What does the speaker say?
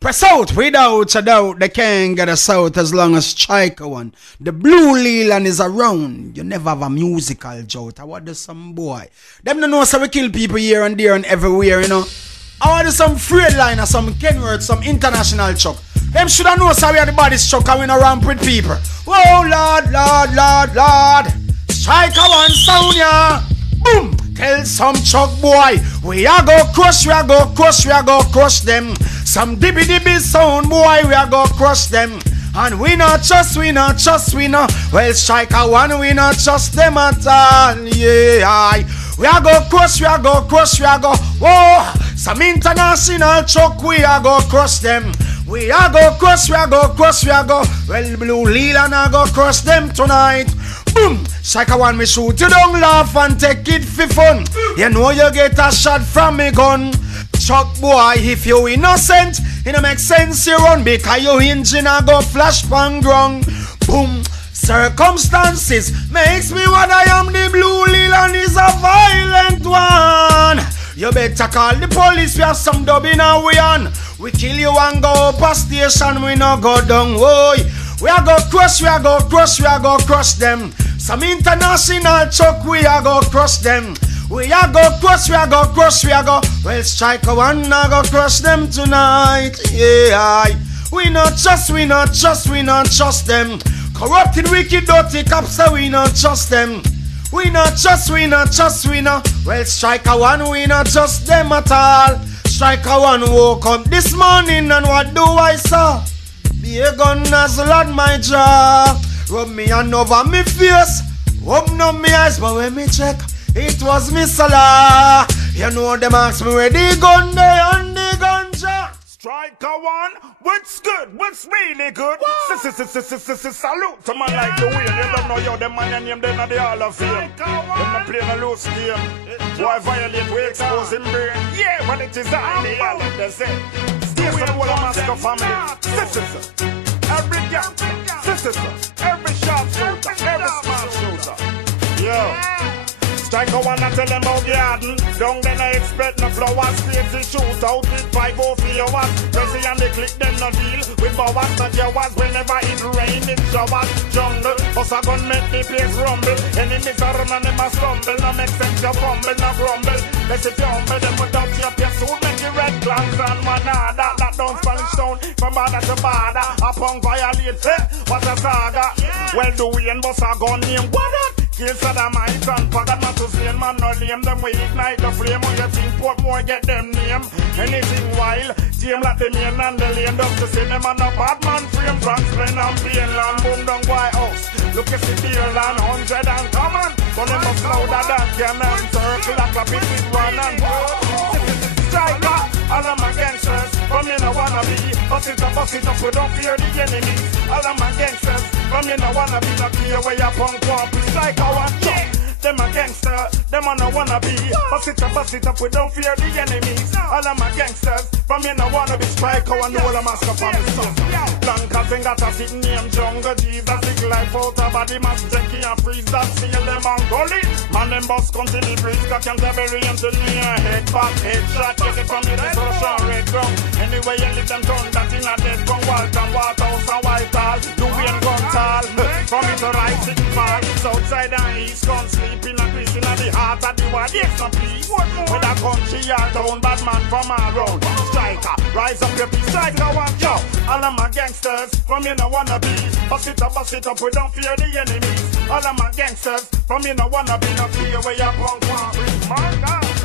Press out without a doubt, they can't get us out as long as Strika1. The blue Leland is around. You never have a musical jout. I want to some boy. Them don't know so we kill people here and there and everywhere, you know. I want to some Freightliner, some Kenworth, some international truck. Them should have known so we are the baddest truck and we no ramp with people. Oh Lord, Lord, Lord, Lord. Strika1 sound ya. Boom. Tell some truck boy, we are go crush, we are go crush, we are go crush them. Some dibby dibby sound boy, we are go crush them. And we not trust, we not trust, we not. Well, Strika1, we not trust them at all. Yeah, we are go crush, we are go crush, we are go. Whoa, some international truck, we are go crush them. We are go crush, we are go crush, we are go. Well, blue Leland, I go crush them tonight. Boom! Strika1, me shoot you down, laugh and take it for fun. You know you get a shot from me gun. Chuck boy, if you innocent, it don't make sense you run because your engine a go flash pan ground. Boom! Circumstances makes me what I am. The blue Leland is a violent one. You better call the police, we have some dub in our way on. We kill you and go up a station, we no go down, boy. We are go crush, we are go crush, we are go crush them. Some international truck, we are go crush them. We are go crush, we are go crush, we are go. Well, Strika1, I go crush them tonight. Yeah, we not trust, we not trust, we not trust them. Corrupted, wicked, dirty cops, so we not trust them. We not trust, we not trust, we not. Well, Strika1, we not trust them at all. Strika1 woke up this morning and what do I saw? Be a gun nozzle on my jaw. Rub me hand over me face. Open up me eyes, but when me check, it was me Salah. You know them ask me where the gun there and the ganja. Strika1, what's good? What's really good? Salute to man like the wheel. You don't know you, the man and him, they're not the Hall of Fame. Them not playing a loose game. Why violate, we expose him brain. Yeah, but it is ideal, they say. Stay for the whole of Moscow family. Every gang, every sharp shooter, every smart shooter. Yo. Strika1 and tell them how garden. Down then I expect no flowers, crazy shoes out with 5 hours. Crazy and they click them no deal with bowers, not yours. Whenever it rain, it showers. Jungle, us a gun make the place rumble. Enemies are run and them a stumble. No make sense you fumble, no grumble. Let's if you humble them without your suit, make the red clans and manada. That down Spanish town, from border to border. Upon violate, what a saga. Well, do we and boss a gun name? What up? Kill Saddamite and forgot not to say man no lame. Them we ignite the flame. When you think Portmore get them name. Anything wild, team like the main and the lane. Just to say them and a bad man frame. Transplain and Plainland, boom down White House. Look at the beer land, 100 and common. So them must louder than cannon. Circle like a bit with one and Strika, all of my gangsters. From me no wanna be. Bust it up, we don't fear the enemies. All of my gangsters. From me no wanna be. Not clear where you punk up. Strika1, yeah. Them a gangster, them a no wanna be. Bust it up, we don't fear the enemies. All of my gangsters, from me no wanna be. Strika1, the whole of Moscow from the sun. Blanca thing got a sitting name Jungle Jesus, sick life out of body, man, Jackie and freeze that seal them and gully. Man, them boss come to the breeze, got them bury into me. Head back, head shot, get it from the destruction, red ground. Anyway, you leave them turn that in a dead gun, Walton, Waterhouse and Whitehall. Do we and gun tall, from it to right, sitting far. Southside and east, gun sleep in a place in the heart of the world, yes, no please. With a country or town, bad man from around. Strika, rise up your peace, Strika1, yo. All of my gangsters, from you no wanna be. Bust it up, we don't fear the enemies. All of my gangsters, from you no wanna be. No fear where you punk one, my God.